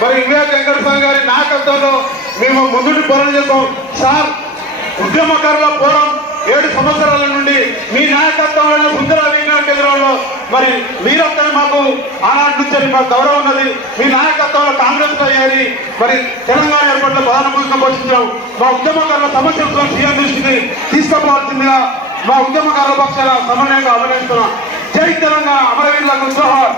మరి వివేక్ వెంకటస్వామి గారి నాయకత్వంలో మేము ముందుకు పోరాటం చేస్తాం సార్. ఉద్యమకారుల పోరాటం 7 సంవత్సరాల నుండి మీ నాయకత్వంలోనే సుందర విజ్ఞాన కేంద్రంలో మరి మీరంతా మాకు ఆనాటి నుంచి మాకు గౌరవం ఉన్నది. మీ నాయకత్వంలో కాంగ్రెస్ పై ఏరి మరి తెలంగాణ ఏర్పాటులో ప్రధాన భూమిక పోషించాం. మా ఉద్యమకారుల సమస్యలతో సీఎం దృష్టిని తీసుకోవాల్సిందిగా మా ఉద్యమకారుల పక్షాల సమన్వయంగా అభినందిస్తున్నాం. జై తెలంగాణ, అమరవీరులకు జోహార్.